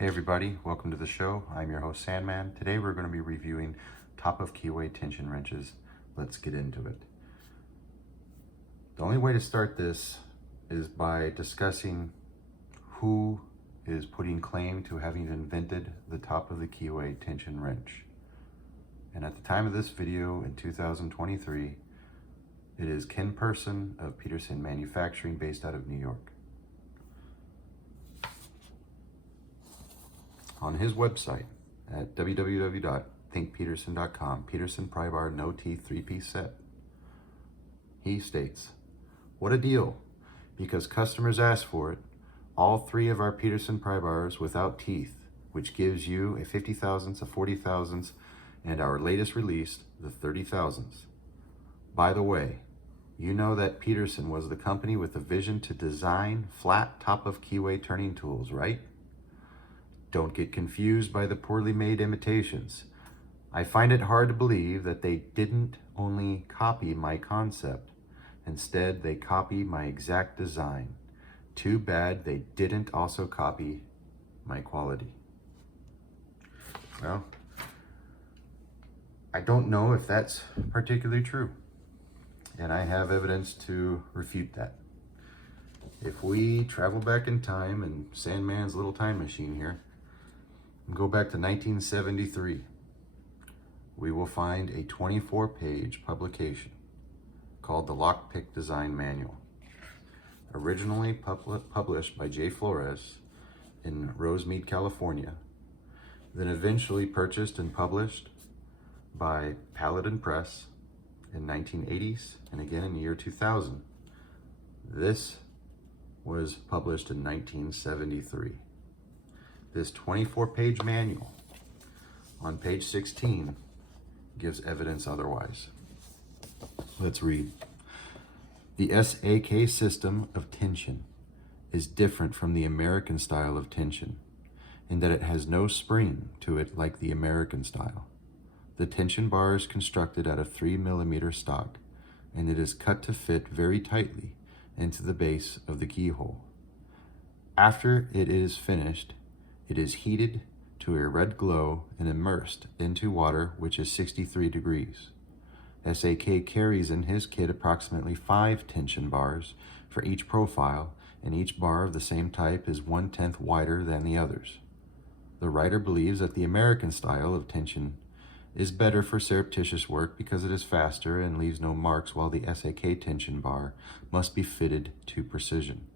Hey everybody, welcome to the show. I'm your host Sandman. Today we're going to be reviewing top of Keyway tension wrenches. Let's get into it. The only way to start this is by discussing who is putting claim to having invented the top of the Keyway tension wrench. And at the time of this video in 2023, it is Ken Person of Peterson Manufacturing based out of New York. On his website at www.thinkpeterson.com, Peterson pry bar no teeth 3-piece set, he states, "What a deal! Because customers asked for it, all three of our Peterson pry bars without teeth, which gives you a 50 thousandths, a 40 thousandths, and our latest release, the 30 thousandths. By the way, you know that Peterson was the company with the vision to design flat top of Keyway turning tools, right? Don't get confused by the poorly made imitations. I find it hard to believe that they didn't only copy my concept. Instead, they copied my exact design. Too bad they didn't also copy my quality." Well, I don't know if that's particularly true, and I have evidence to refute that. If we travel back in time in Sandman's little time machine here, and go back to 1973, we will find a 24-page publication called the Lockpick Design Manual, originally published by J. Flores in Rosemead, California, then eventually purchased and published by Ballard Press in 1980s and again in the year 2000. This was published in 1973. This 24-page manual on page 16 gives evidence otherwise. Let's read. "The SAK system of tension is different from the American style of tension in that it has no spring to it like the American style. The tension bar is constructed out of 3mm stock, and it is cut to fit very tightly into the base of the keyhole. After it is finished, it is heated to a red glow and immersed into water which is 63 degrees. SAK carries in his kit approximately 5 tension bars for each profile, and each bar of the same type is 1/10 wider than the others. The writer believes that the American style of tension is better for surreptitious work because it is faster and leaves no marks, while the SAK tension bar must be fitted to precision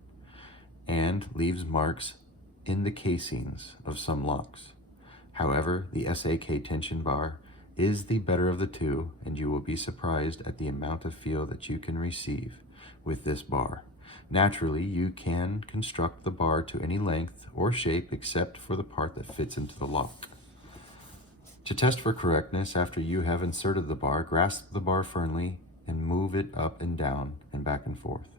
and leaves marks in the casings of some locks. However, the SAK tension bar is the better of the two, and you will be surprised at the amount of feel that you can receive with this bar. Naturally, you can construct the bar to any length or shape except for the part that fits into the lock. To test for correctness, after you have inserted the bar, grasp the bar firmly and move it up and down and back and forth.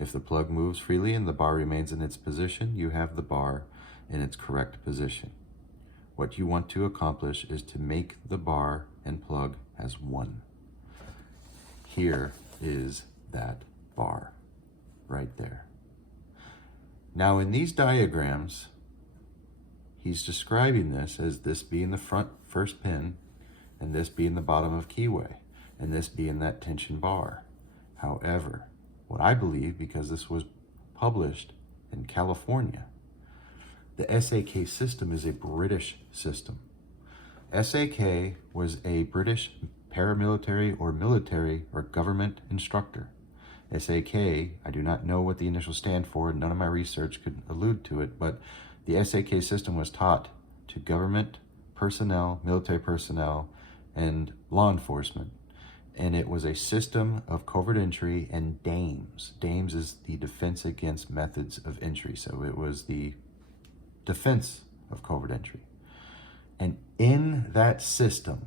If the plug moves freely and the bar remains in its position, you have the bar in its correct position. What you want to accomplish is to make the bar and plug as one." Here is that bar right there. Now in these diagrams, he's describing this as this being the front first pin, and this being the bottom of Keyway, and this being that tension bar. However, what I believe, because this was published in California, the SAK system is a British system. SAK was a British paramilitary or military or government instructor. SAK, I do not know what the initials stand for, none of my research could allude to it, but the SAK system was taught to government personnel, military personnel, and law enforcement. And it was a system of covert entry and DAMES. DAMES is the Defense Against Methods of Entry. So it was the defense of covert entry. And in that system,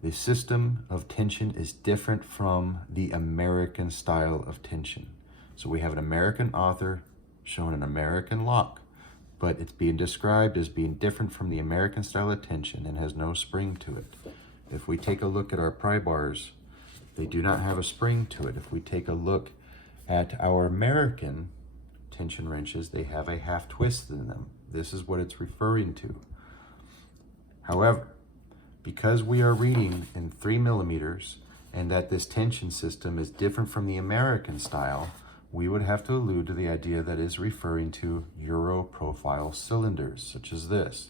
the system of tension is different from the American style of tension. So we have an American author showing an American lock, but it's being described as being different from the American style of tension and has no spring to it. If we take a look at our pry bars, they do not have a spring to it. If we take a look at our American tension wrenches, they have a half twist in them. This is what it's referring to. However, because we are reading in 3 millimeters and that this tension system is different from the American style, we would have to allude to the idea that is referring to Euro profile cylinders, such as this.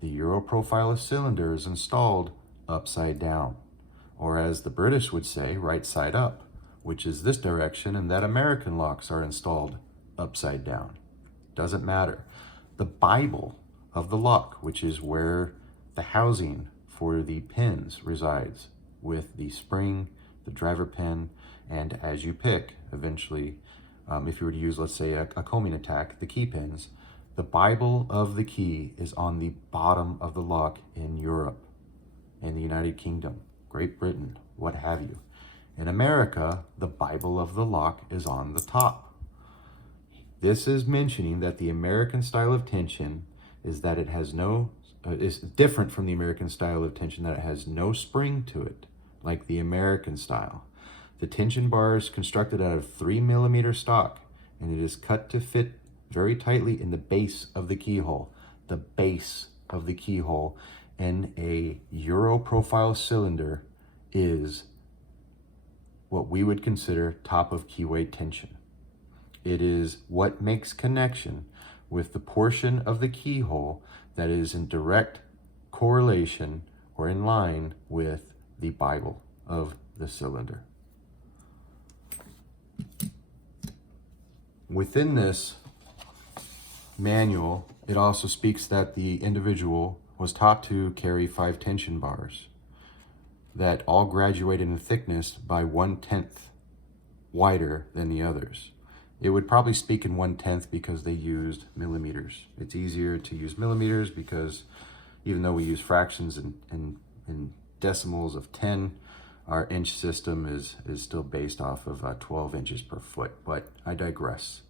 The Euro profile cylinder is installed upside down, or as the British would say, right side up, which is this direction, and that American locks are installed upside down. Doesn't matter. The Bible of the lock, which is where the housing for the pins resides, with the spring, the driver pin, and as you pick, eventually, if you were to use, let's say, a combing attack, the key pins, the Bible of the key is on the bottom of the lock in Europe, in the United Kingdom, Great Britain, what have you. In America, the Bible of the lock is on the top. This is mentioning that the American style of tension is that it has no, is different from the American style of tension, that it has no spring to it, like the American style. The tension bar is constructed out of 3 millimeter stock, and it is cut to fit very tightly in the base of the keyhole. The base of the keyhole in a Euro profile cylinder is what we would consider top of keyway tension. It is what makes connection with the portion of the keyhole that is in direct correlation or in line with the Bible of the cylinder. Within this manual, it also speaks that the individual was taught to carry 5 tension bars that all graduated in thickness by 1/10 wider than the others. It would probably speak in 1/10 because they used millimeters. It's easier to use millimeters because even though we use fractions and decimals of 10, our inch system is still based off of 12 inches per foot, but I digress.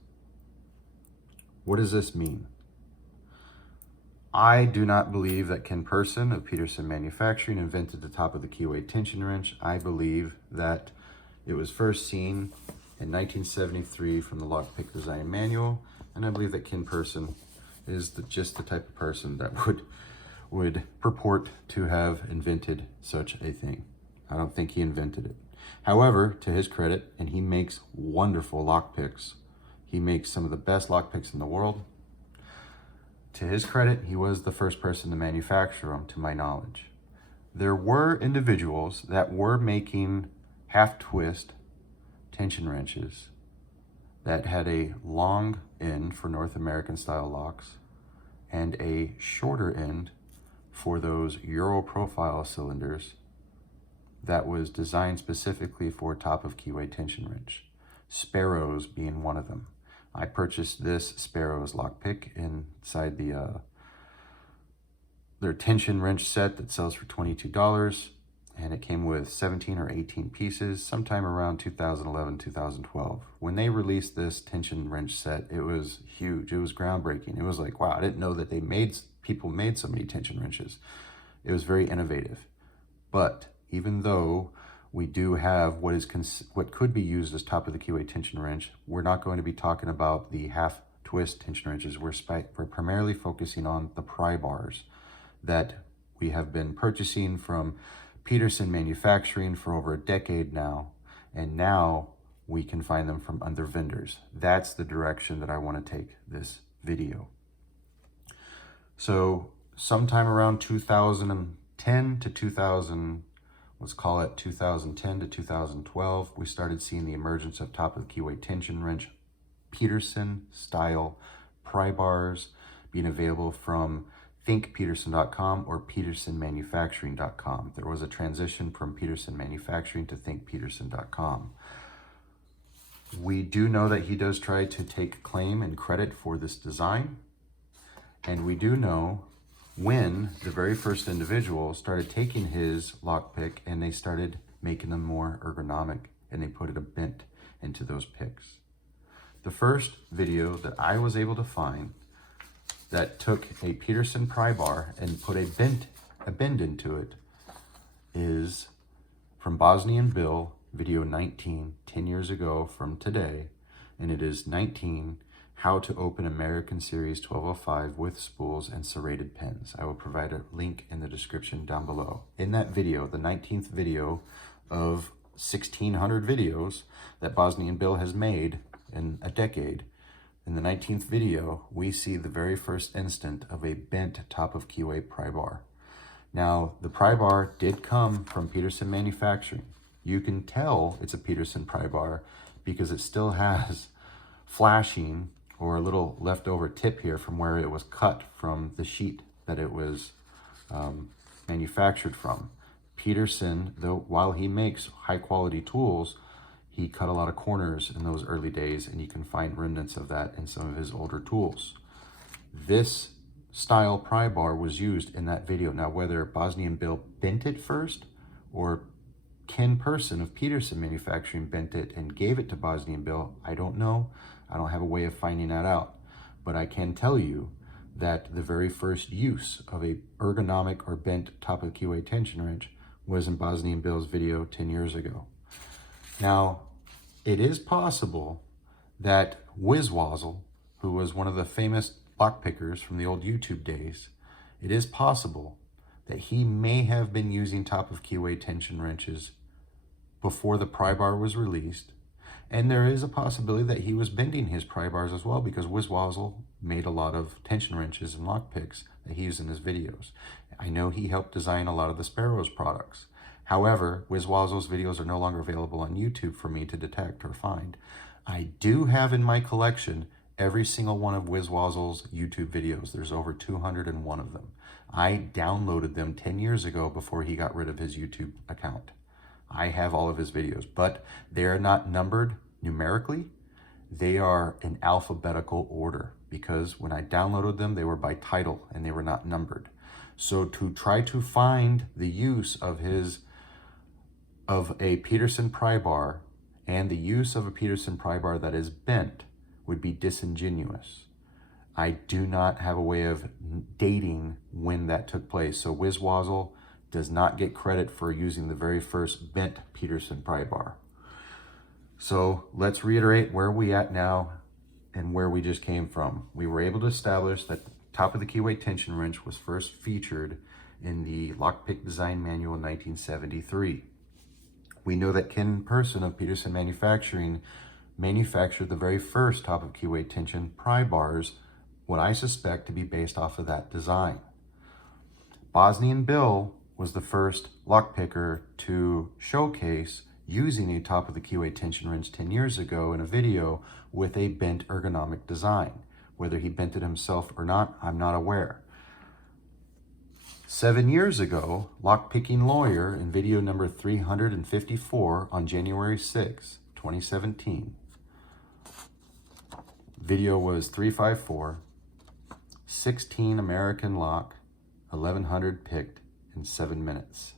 What does this mean? I do not believe that Ken Person of Peterson Manufacturing invented the top of the keyway tension wrench. I believe that it was first seen in 1973 from the Lockpick Design Manual, and I believe that Ken Person is just the type of person that would purport to have invented such a thing. I don't think he invented it. However, to his credit, and he makes wonderful lockpicks. He makes some of the best lockpicks in the world. To his credit, he was the first person to manufacture them, to my knowledge. There were individuals that were making half-twist tension wrenches that had a long end for North American style locks and a shorter end for those Euro profile cylinders that was designed specifically for top of keyway tension wrench. Sparrows being one of them. I purchased this Sparrows lockpick inside their tension wrench set that sells for $22, and it came with 17 or 18 pieces sometime around 2011, 2012. When they released this tension wrench set, it was huge. It was groundbreaking. It was like, wow, I didn't know that people made so many tension wrenches. It was very innovative. But even though we do have what could be used as top of the keyway tension wrench, we're not going to be talking about the half twist tension wrenches. We're primarily focusing on the pry bars that we have been purchasing from Peterson Manufacturing for over a decade now, and now we can find them from other vendors. That's the direction that I want to take this video. So sometime around 2010 to 2000, let's call it 2010 to 2012, we started seeing the emergence of top of the keyway tension wrench Peterson style pry bars being available from thinkpeterson.com or petersonmanufacturing.com. There was a transition from Peterson Manufacturing to thinkpeterson.com. We do know that he does try to take claim and credit for this design, and we do know when the very first individual started taking his lockpick and they started making them more ergonomic and they put a bent into those picks. The first video that I was able to find that took a Peterson pry bar and put a bend into it is from Bosnian Bill, video 19, 10 years ago from today, and it is 19 how to open American Series 1205 with spools and serrated pens. I will provide a link in the description down below. In that video, the 19th video of 1,600 videos that Bosnian Bill has made in a decade, in the 19th video, we see the very first instant of a bent top of Keyway pry bar. Now, the pry bar did come from Peterson Manufacturing. You can tell it's a Peterson pry bar because it still has flashing or a little leftover tip here from where it was cut from the sheet that it was manufactured from. Peterson, though, while he makes high quality tools, he cut a lot of corners in those early days, and you can find remnants of that in some of his older tools. This style pry bar was used in that video. Now, whether Bosnian Bill bent it first or Ken Person of Peterson Manufacturing bent it and gave it to Bosnian Bill, I don't know. I don't have a way of finding that out. But I can tell you that the very first use of a ergonomic or bent top of Keyway tension wrench was in Bosnian Bill's video 10 years ago. Now, it is possible that Whizwazzle, who was one of the famous lockpickers from the old YouTube days, it is possible that he may have been using top of Keyway tension wrenches before the pry bar was released. And there is a possibility that he was bending his pry bars as well, because Whizwazzle made a lot of tension wrenches and lockpicks that he used in his videos. I know he helped design a lot of the Sparrows products. However, Whizwazzle's videos are no longer available on YouTube for me to detect or find. I do have in my collection every single one of Whizwazzle's YouTube videos. There's over 201 of them. I downloaded them 10 years ago before he got rid of his YouTube account. I have all of his videos, but they are not numbered numerically. They are in alphabetical order because when I downloaded them, they were by title and they were not numbered. So to try to find the use of a Peterson pry bar and the use of a Peterson pry bar that is bent would be disingenuous. I do not have a way of dating when that took place. So Whizwazzle does not get credit for using the very first bent Peterson pry bar. So let's reiterate where we at now and where we just came from. We were able to establish that the top of the Keyway tension wrench was first featured in the Lockpick Design Manual in 1973. We know that Ken Person of Peterson Manufacturing manufactured the very first top of Keyway tension pry bars, what I suspect to be based off of that design. Bosnian Bill was the first lockpicker to showcase using a top of the Keyway tension wrench 10 years ago in a video with a bent ergonomic design. Whether he bent it himself or not, I'm not aware. 7 years ago, Lockpicking Lawyer in video number 354 on January 6, 2017. Video was 354, 16 American lock, 1100 picked in 7 minutes.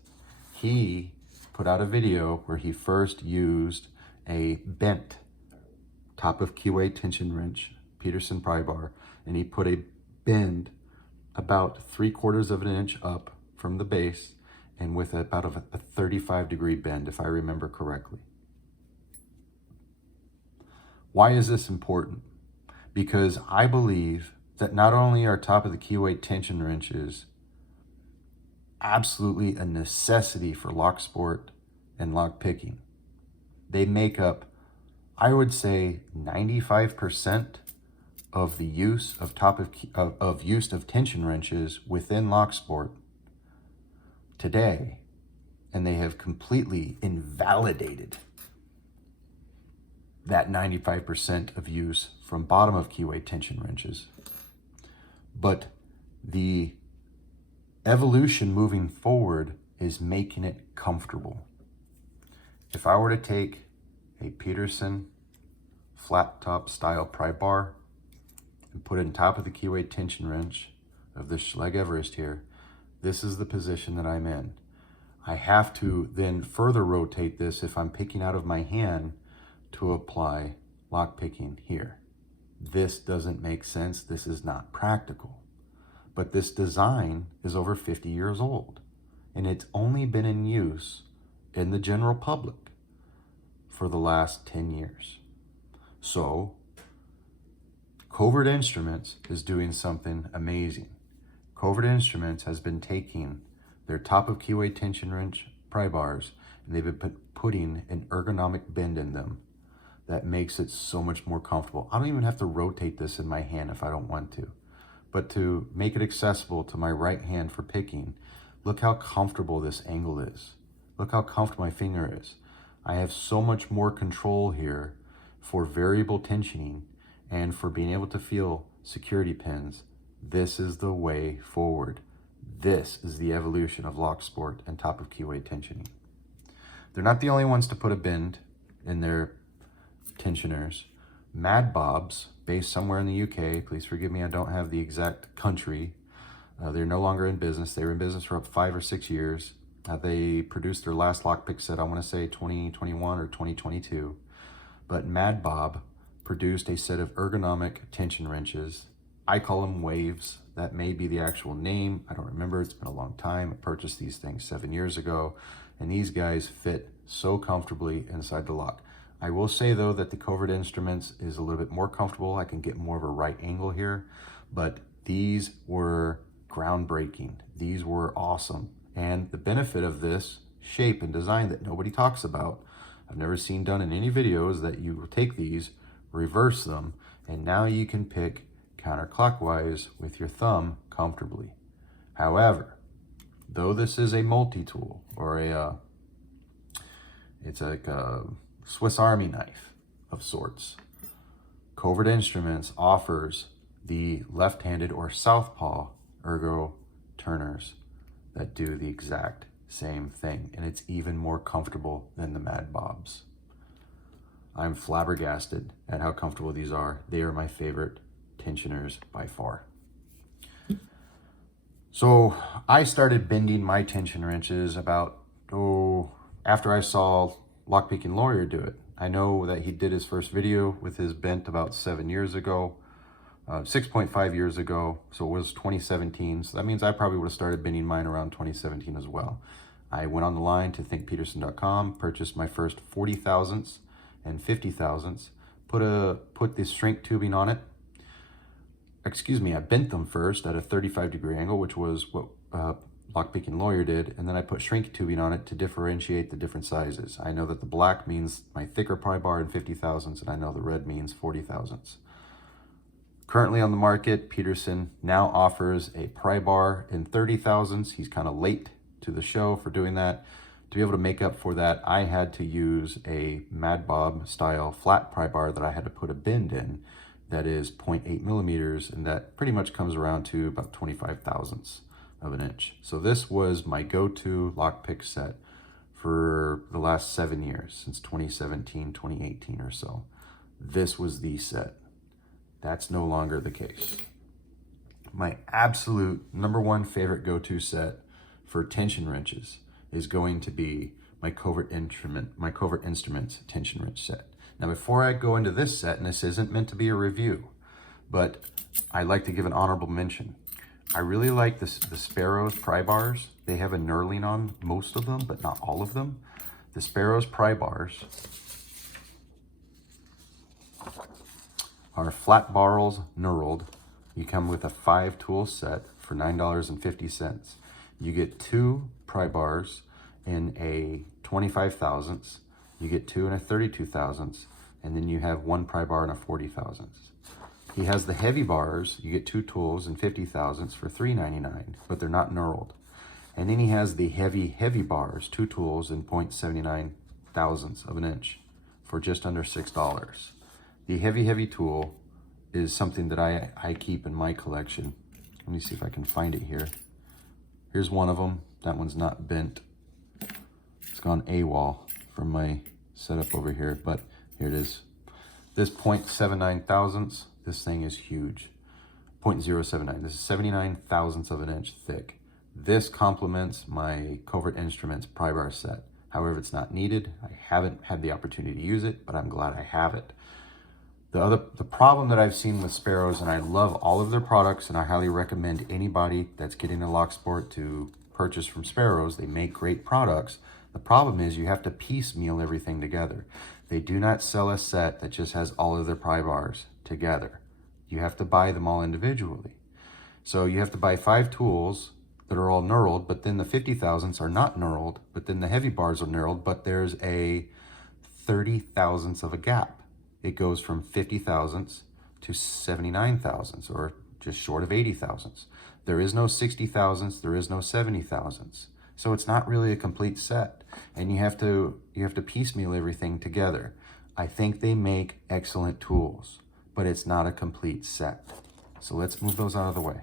He put out a video where he first used a bent top of Keyway tension wrench, Peterson pry bar, and he put a bend about 3/4 of an inch up from the base and with about a 35-degree bend, if I remember correctly. Why is this important? Because I believe that not only are top of the Keyway tension wrenches absolutely a necessity for locksport and lockpicking, they make up, I would say, 95% of the use of use of tension wrenches within locksport today, and they have completely invalidated that 95% of use from bottom of Keyway tension wrenches. But the evolution moving forward is making it comfortable. If I were to take a Peterson flat top style pry bar and put it on top of the Keyway tension wrench of the Schlage Everest here, this is the position that I'm in. I have to then further rotate this if I'm picking out of my hand to apply lockpicking here. This doesn't make sense. This is not practical. But this design is over 50 years old, and it's only been in use in the general public for the last 10 years. So Covert Instruments is doing something amazing. Covert Instruments has been taking their top of Keyway tension wrench pry bars, and they've been putting an ergonomic bend in them that makes it so much more comfortable. I don't even have to rotate this in my hand if I don't want to. But to make it accessible to my right hand for picking, look how comfortable this angle is. Look how comfortable my finger is. I have so much more control here for variable tensioning and for being able to feel security pins. This is the way forward. This is the evolution of locksport and top of keyway tensioning. They're not the only ones to put a bend in their tensioners. Mad Bob's, based somewhere in the UK, please forgive me, I don't have the exact country. They're no longer in business. They were in business for up 5 or 6 years. They produced their last lockpick set, I want to say 2021 or 2022. But Mad Bob produced a set of ergonomic tension wrenches. I call them Waves. That may be the actual name. I don't remember. It's been a long time. I purchased these things 7 years ago, and these guys fit so comfortably inside the lock. I will say, though, that the Covert Instruments is a little bit more comfortable. I can get more of a right angle here, but these were groundbreaking. These were awesome. And the benefit of this shape and design that nobody talks about, I've never seen done in any videos, that you take these, reverse them, and now you can pick counterclockwise with your thumb comfortably. However, though this is a multi-tool, or it's like a Swiss Army knife of sorts, Covert Instruments offers the left-handed or southpaw ergo turners that do the exact same thing, and it's even more comfortable than the Mad Bob's. I'm flabbergasted at how comfortable these are. They are my favorite tensioners by far. So I started bending my tension wrenches about, after I saw Lockpicking Lawyer do it. I know that he did his first video with his bent about 7 years ago, 6.5 years ago, so it was 2017. So that means I probably would have started bending mine around 2017 as well. I went on the line to thinkpeterson.com, purchased my first 40 thousandths and 50 thousandths, put this shrink tubing on it. Excuse me, I bent them first at a 35-degree angle, which was what Lockpicking Lawyer did, and then I put shrink tubing on it to differentiate the different sizes. I know that the black means my thicker pry bar in 50 thousandths, and I know the red means 40 thousandths. Currently on the market, Peterson now offers a pry bar in 30 thousandths. He's kind of late to the show for doing that. To be able to make up for that, I had to use a Mad Bob style flat pry bar that I had to put a bend in that is 0.8 millimeters, and that pretty much comes around to about 25 thousandths of an inch. So this was my go-to lockpick set for the last 7 years, since 2017, 2018 or so. This was the set. That's no longer the case. My absolute #1 favorite go-to set for tension wrenches is going to be my Covert Instruments tension wrench set. Now, before I go into this set, and this isn't meant to be a review, but I'd like to give an honorable mention. I really like the Sparrows pry bars. They have a knurling on most of them, but not all of them. The Sparrows pry bars are flat barrels knurled. You come with a 5-tool set for $9.50. You get 2 pry bars in a 25 thousandths. You get 2 in a 32 thousandths, and then you have 1 pry bar in a 40 thousandths. He has the heavy bars. You get 2 tools in 50 thousandths for $3.99, but they're not knurled. And then he has the heavy bars, 2 tools in 0.79 thousandths of an inch for just under $6. The heavy tool is something that I keep in my collection. Let me see if I can find it here. Here's one of them. That one's not bent. It's gone AWOL from my setup over here, but here it is. This 0.79 thousandths, this thing is huge. 0.079, this is 79 thousandths of an inch thick. This complements my Covert Instruments pry bar set. However, it's not needed. I haven't had the opportunity to use it, but I'm glad I have it. The problem that I've seen with Sparrows, and I love all of their products, and I highly recommend anybody that's getting a locksport to purchase from Sparrows. They make great products. The problem is you have to piecemeal everything together. They do not sell a set that just has all of their pry bars together. You have to buy them all individually. So you have to buy 5 tools that are all knurled, but then the 50 thousandths are not knurled, but then the heavy bars are knurled, but there's a 30 thousandths of a gap. It goes from 50 thousandths to 79 thousandths, or just short of 80 thousandths. There is no 60 thousandths, there is no 70 thousandths. So it's not really a complete set, and you have to piecemeal everything together. I think they make excellent tools, but it's not a complete set. So let's move those out of the way.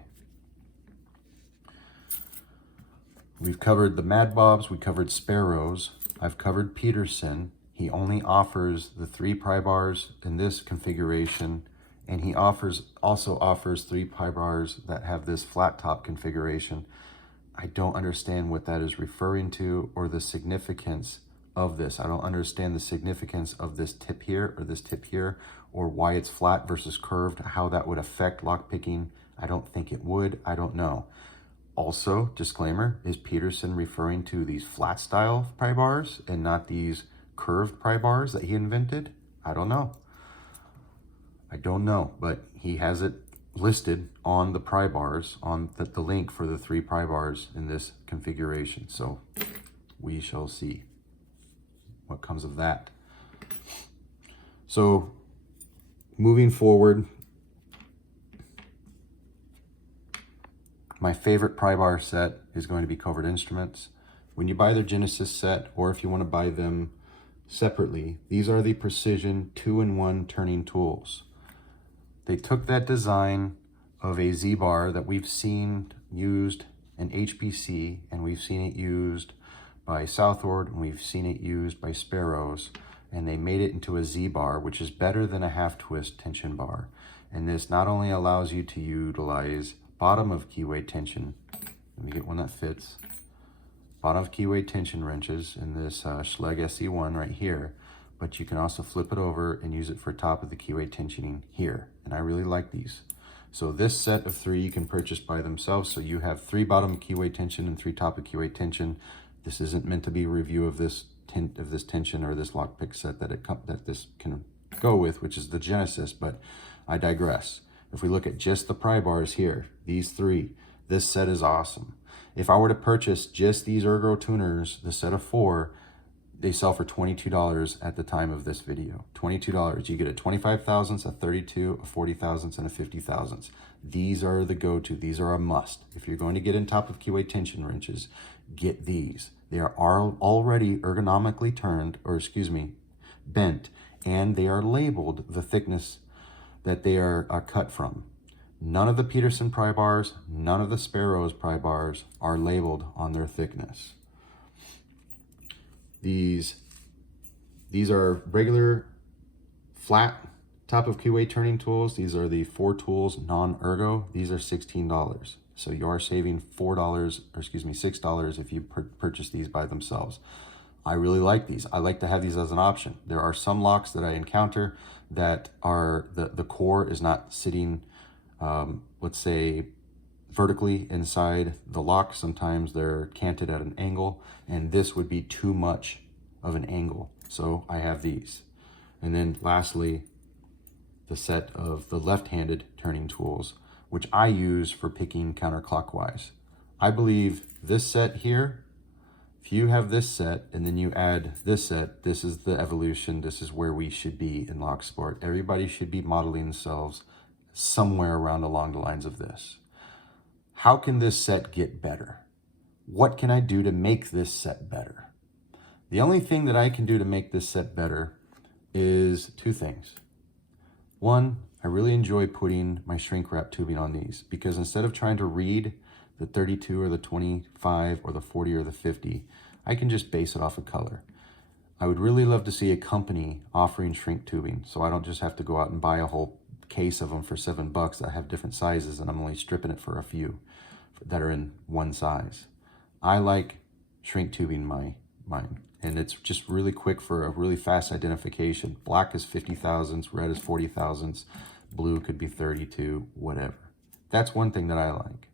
We've covered the Mad Bobs, we covered Sparrows, I've covered Peterson. He only offers the 3 pry bars in this configuration, and he also offers 3 pry bars that have this flat top configuration. I don't understand what that is referring to or the significance of this. I don't understand the significance of this tip here or this tip here, or why it's flat versus curved, how that would affect lockpicking. I don't think it would. I don't know. Also, disclaimer, is Peterson referring to these flat style pry bars and not these curved pry bars that he invented? I don't know. I don't know, but he has it listed on the pry bars, on the link for the 3 pry bars in this configuration. So we shall see what comes of that. So moving forward, my favorite pry bar set is going to be Covert Instruments. When you buy their Genesis set, or if you want to buy them separately, these are the precision 2-in-1 turning tools. They took that design of a Z-bar that we've seen used in HPC, and we've seen it used by Southward, and we've seen it used by Sparrows, and they made it into a Z-bar, which is better than a half-twist tension bar. And this not only allows you to utilize bottom of keyway tension, let me get one that fits, bottom of keyway tension wrenches in this Schlage SE1 right here, but you can also flip it over and use it for top of the keyway tensioning here. And I really like these. So this set of 3 you can purchase by themselves. So you have 3 bottom keyway tension and 3 top of keyway tension. This isn't meant to be a review of this tension or this lockpick set that this can go with, which is the Genesis, but I digress. If we look at just the pry bars here, these 3, this set is awesome. If I were to purchase just these ergo tuners, the set of 4, they sell for $22 at the time of this video. $22. You get a 25 thousandths, a 32, a 40 thousandths, and a 50 thousandths. These are the go-to. These are a must. If you're going to get in top of keyway tension wrenches, get these. They are already ergonomically turned, or excuse me, bent, and they are labeled the thickness that they are cut from. None of the Peterson pry bars, none of the Sparrows pry bars are labeled on their thickness. These are regular flat top of keyway turning tools. These are the 4 tools non-ergo. These are $16. So you are saving $6 if you purchase these by themselves. I really like these. I like to have these as an option. There are some locks that I encounter that are, the core is not sitting, let's say, vertically inside the lock. Sometimes they're canted at an angle, and this would be too much of an angle. So I have these. And then lastly, the set of the left-handed turning tools, which I use for picking counterclockwise. I believe this set here, if you have this set and then you add this set, this is the evolution. This is where we should be in locksport. Everybody should be modeling themselves somewhere around along the lines of this. How can this set get better? What can I do to make this set better? The only thing that I can do to make this set better is 2 things. One, I really enjoy putting my shrink wrap tubing on these, because instead of trying to read the 32 or the 25 or the 40 or the 50, I can just base it off of color. I would really love to see a company offering shrink tubing, so I don't just have to go out and buy a whole case of them for $7 that have different sizes, and I'm only stripping it for a few that are in one size. I like shrink tubing mine, and it's just really quick for a really fast identification. Black is 50 thousandths, red is 40 thousandths, blue could be 32, whatever. That's one thing that I like.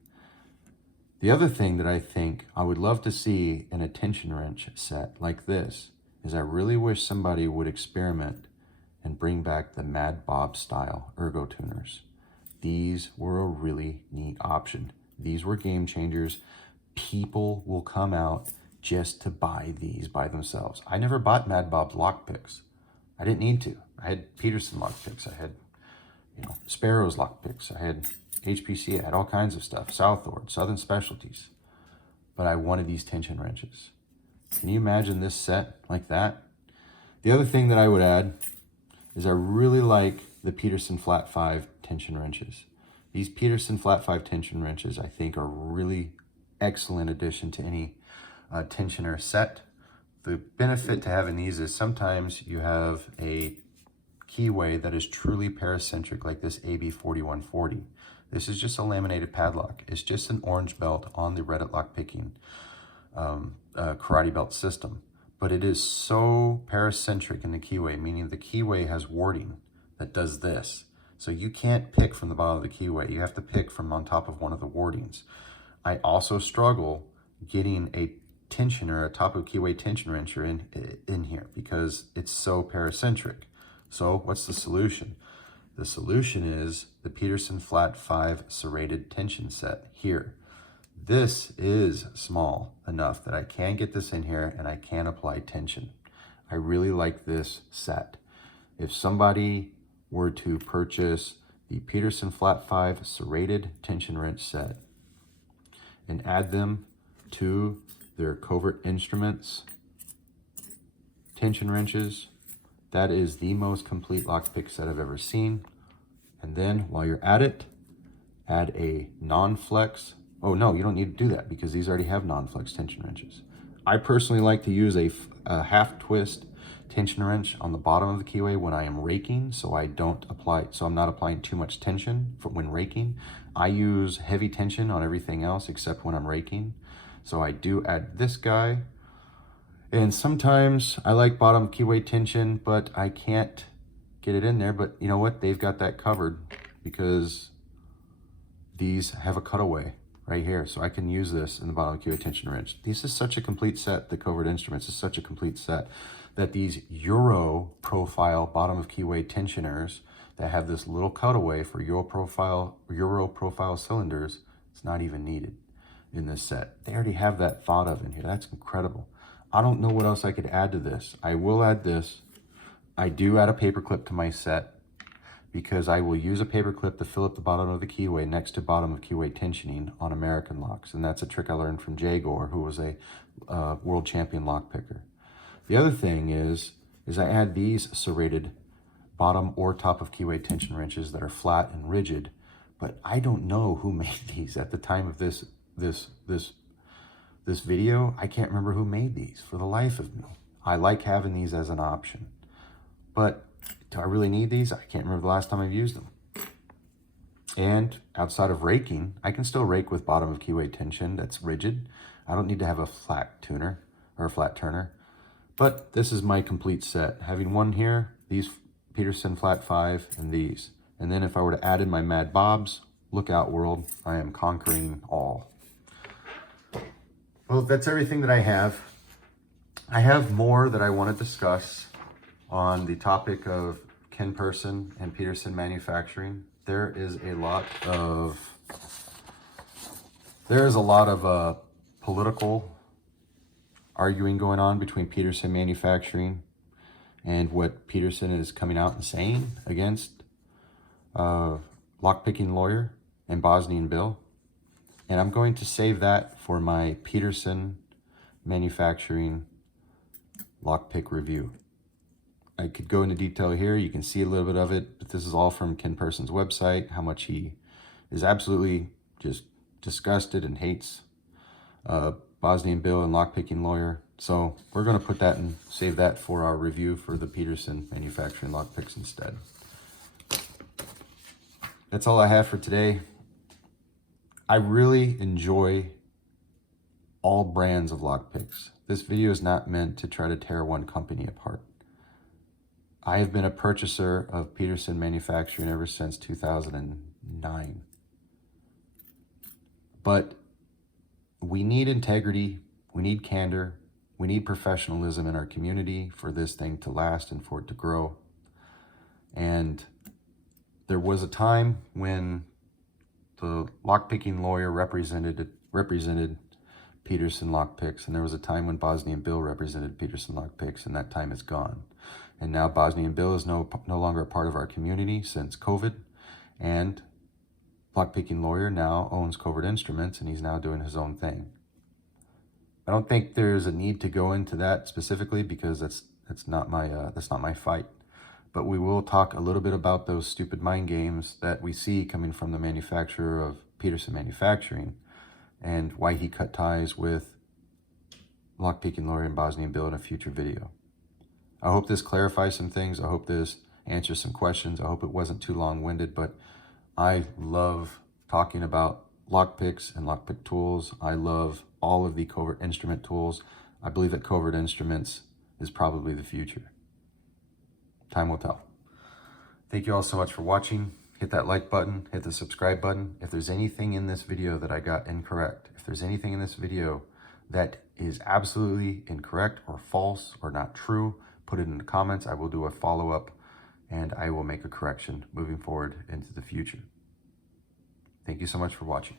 The other thing that I think I would love to see in a tension wrench set like this is I really wish somebody would experiment and bring back the Mad Bob style ergo tuners. these were a really neat option. These were game changers. People will come out just to buy these by themselves. I never bought Mad Bob's lockpicks. I didn't need to. I had Peterson lockpicks. I had, Sparrow's lockpicks. I had HPC. I had all kinds of stuff. Southord, Southern Specialties. But I wanted these tension wrenches. Can you imagine this set like that? The other thing that I would add is I really like the Peterson Flat 5 tension wrenches. These Peterson Flat 5 tension wrenches, I think, are really excellent addition to any tensioner set. The benefit to having these is sometimes you have a keyway that is truly paracentric, like this AB4140. This is just a laminated padlock. It's just an orange belt on the Reddit lockpicking karate belt system. But it is so paracentric in the keyway, meaning the keyway has warding that does this. So you can't pick from the bottom of the keyway. You have to pick from on top of one of the wardings. I also struggle getting a tensioner, a top of keyway tension wrencher in here because it's so paracentric. So what's the solution? The solution is the Peterson Flat 5 serrated tension set here. This is small enough that I can get this in here and I can apply tension. I really like this set. If somebody were to purchase the Peterson Flat 5 serrated tension wrench set and add them to their Covert Instruments tension wrenches, that is the most complete lockpick set I've ever seen. And then while you're at it, add a non-flex. Oh no, you don't need to do that because these already have non-flex tension wrenches. I personally like to use a half twist tension wrench on the bottom of the keyway when I am raking, so I'm not applying too much tension when raking. I use heavy tension on everything else except when I'm raking. So I do add this guy. And sometimes I like bottom keyway tension, but I can't get it in there. But you know what? They've got that covered because these have a cutaway right here. So I can use this in the bottom keyway tension wrench. This is such a complete set. The Covert Instruments is such a complete set that these Euro profile bottom of keyway tensioners that have this little cutaway for Euro profile cylinders, it's not even needed in this set. They already have that thought of in here. That's incredible. I don't know what else I could add to this. I will add this. I do add a paper clip to my set because I will use a paper clip to fill up the bottom of the keyway next to bottom of keyway tensioning on American locks. And that's a trick I learned from Jagor, who was a world champion lockpicker. The other thing is I add these serrated bottom or top of keyway tension wrenches that are flat and rigid, but I don't know who made these at the time of this video. I can't remember who made these for the life of me. I like having these as an option, but do I really need these? I can't remember the last time I've used them. And outside of raking, I can still rake with bottom of keyway tension that's rigid. I don't need to have a flat tuner or a flat turner. But this is my complete set. Having one here, these Peterson Flat 5 and these. And then if I were to add in my Mad Bob's, look out world, I am conquering all. Well, that's everything that I have. I have more that I want to discuss on the topic of Ken Person and Peterson manufacturing. There is a lot of political arguing going on between Peterson manufacturing and what Peterson is coming out and saying against lockpicking lawyer and Bosnian Bill. And I'm going to save that for my Peterson manufacturing lockpick review. I could go into detail here. You can see a little bit of it, but this is all from Ken Person's website, how much he is absolutely just disgusted and hates Bosnian Bill and lockpicking lawyer. So we're going to put that and save that for our review for the Peterson manufacturing lockpicks instead. That's all I have for today. I really enjoy all brands of lockpicks. This video is not meant to try to tear one company apart. I have been a purchaser of Peterson manufacturing ever since 2009. But we need integrity, we need candor, we need professionalism in our community for this thing to last and for it to grow. And there was a time when the lockpicking lawyer represented Peterson Lockpicks, and there was a time when Bosnian Bill represented Peterson Lockpicks, and that time is gone. And now Bosnian Bill is no longer a part of our community since COVID, and lockpicking lawyer now owns Covert Instruments, and he's now doing his own thing. I don't think there's a need to go into that specifically because that's not my fight. But we will talk a little bit about those stupid mind games that we see coming from the manufacturer of Peterson Manufacturing and why he cut ties with lockpicking lawyer and Bosnian Bill in a future video. I hope this clarifies some things. I hope this answers some questions. I hope it wasn't too long-winded, but I love talking about lockpicks and lockpick tools. I love all of the covert instrument tools. I believe that covert instruments is probably the future. Time will tell. Thank you all so much for watching. Hit that like button, hit the subscribe button. If there's anything in this video that I got incorrect, if there's anything in this video that is absolutely incorrect or false or not true, put it in the comments. I will do a follow-up and I will make a correction moving forward into the future. Thank you so much for watching.